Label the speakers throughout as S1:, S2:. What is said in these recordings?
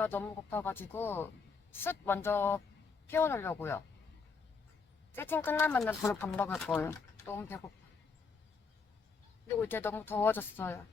S1: 배가 너무 고파가지고 숯 먼저 피워놓으려고요. 세팅 끝나면 바로 밥 먹을 거예요. 너무 배고파. 그리고 이제 너무 더워졌어요.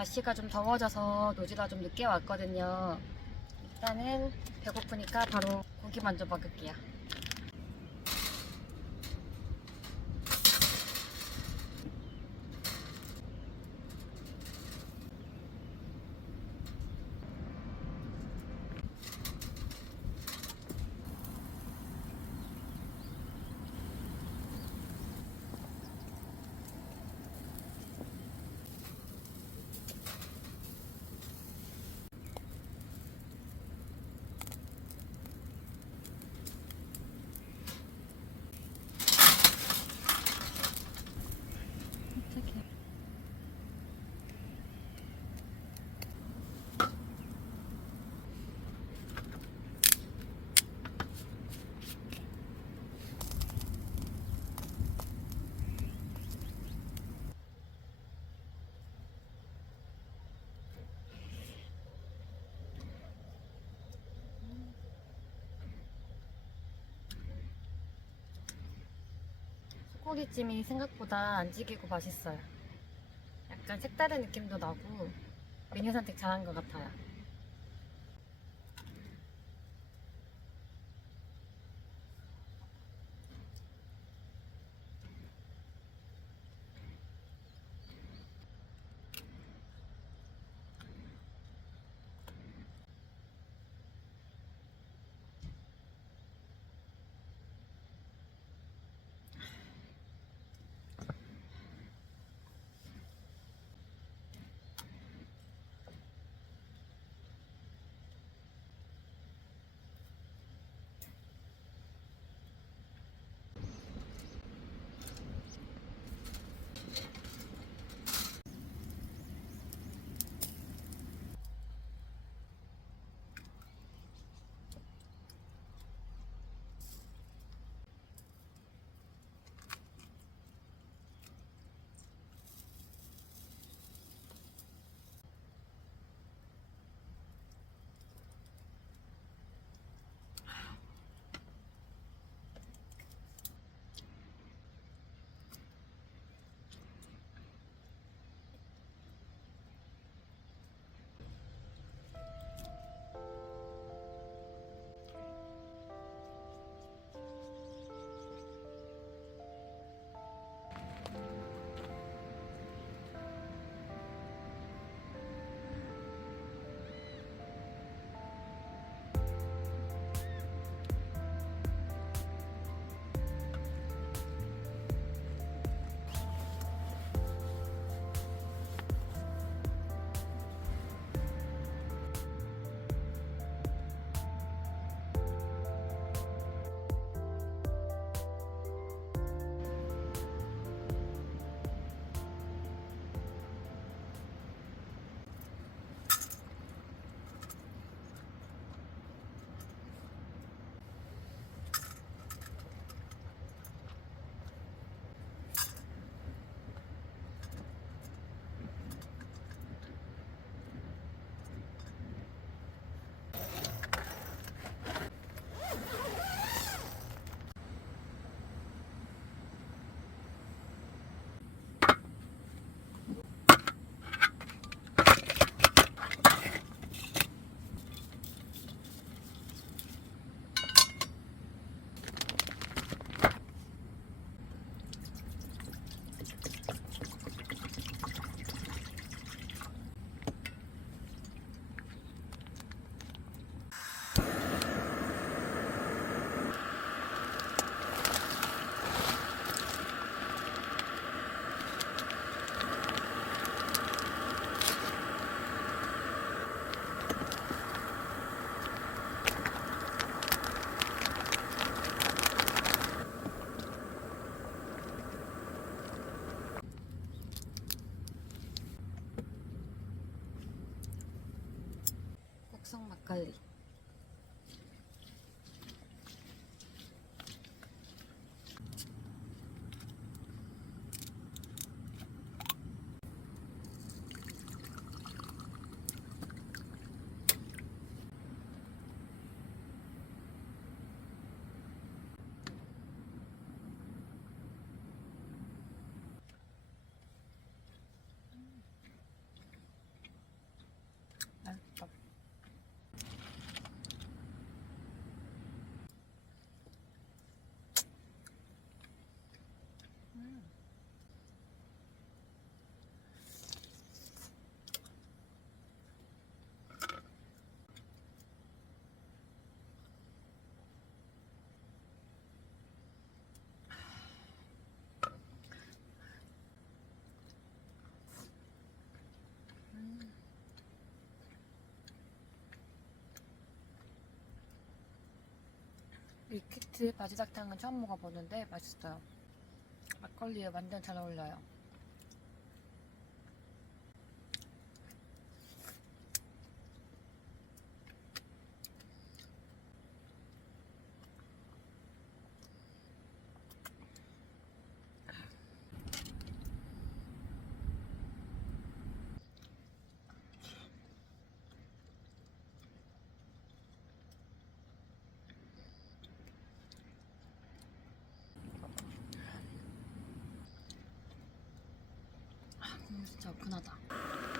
S1: 날씨가 좀 더워져서 노지가 좀 늦게 왔거든요. 일단은 배고프니까 바로 고기 먼저 먹을게요. 소고기찜이 생각보다 안 지기고 맛있어요. 약간 색다른 느낌도 나고 메뉴 선택 잘한 것 같아요. 来走。 밀키트 바지락탕은 처음 먹어보는데 맛있어요. 막걸리에 완전 잘 어울려요. 음, 진짜 얼큰하다.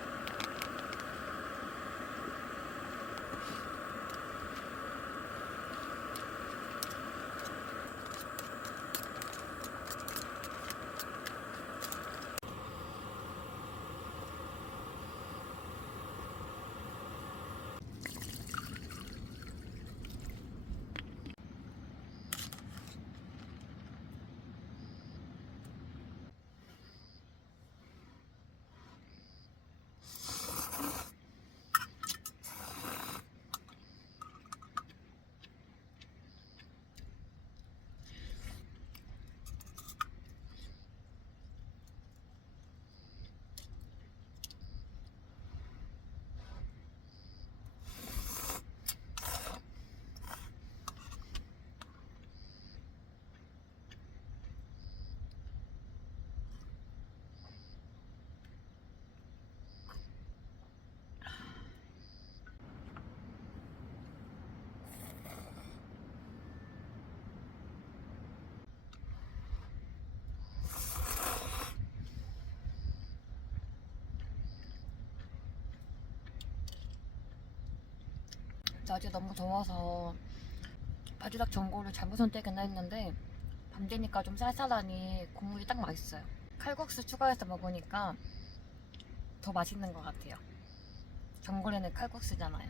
S1: 낮에 너무 더워서 바지락 전골을 잘못 선택했나 했는데 밤 되니까 좀 쌀쌀하니 국물이 딱 맛있어요. 칼국수 추가해서 먹으니까 더 맛있는 것 같아요. 전골에는 칼국수잖아요.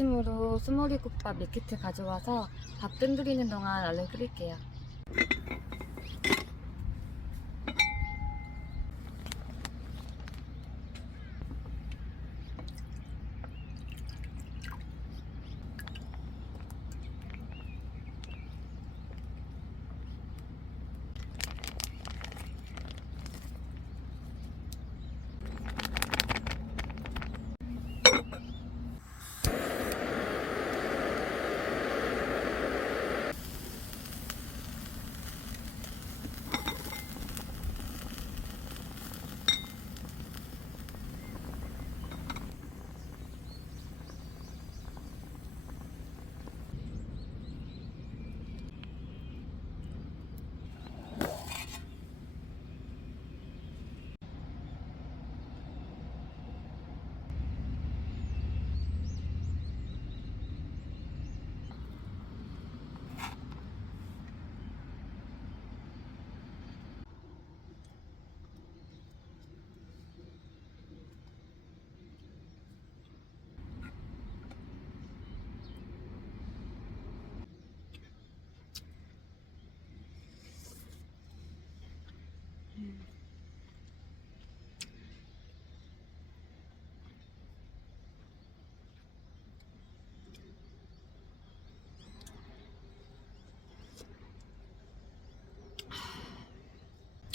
S1: 아침으로 스모리국밥 밀키트 가져와서 밥 뜸들이는 동안 얼른 끓일게요.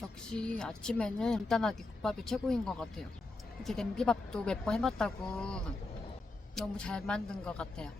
S1: 역시 아침에는 간단하게 국밥이 최고인 것 같아요. 이제 냄비밥도 몇 번 해봤다고 너무 잘 만든 것 같아요.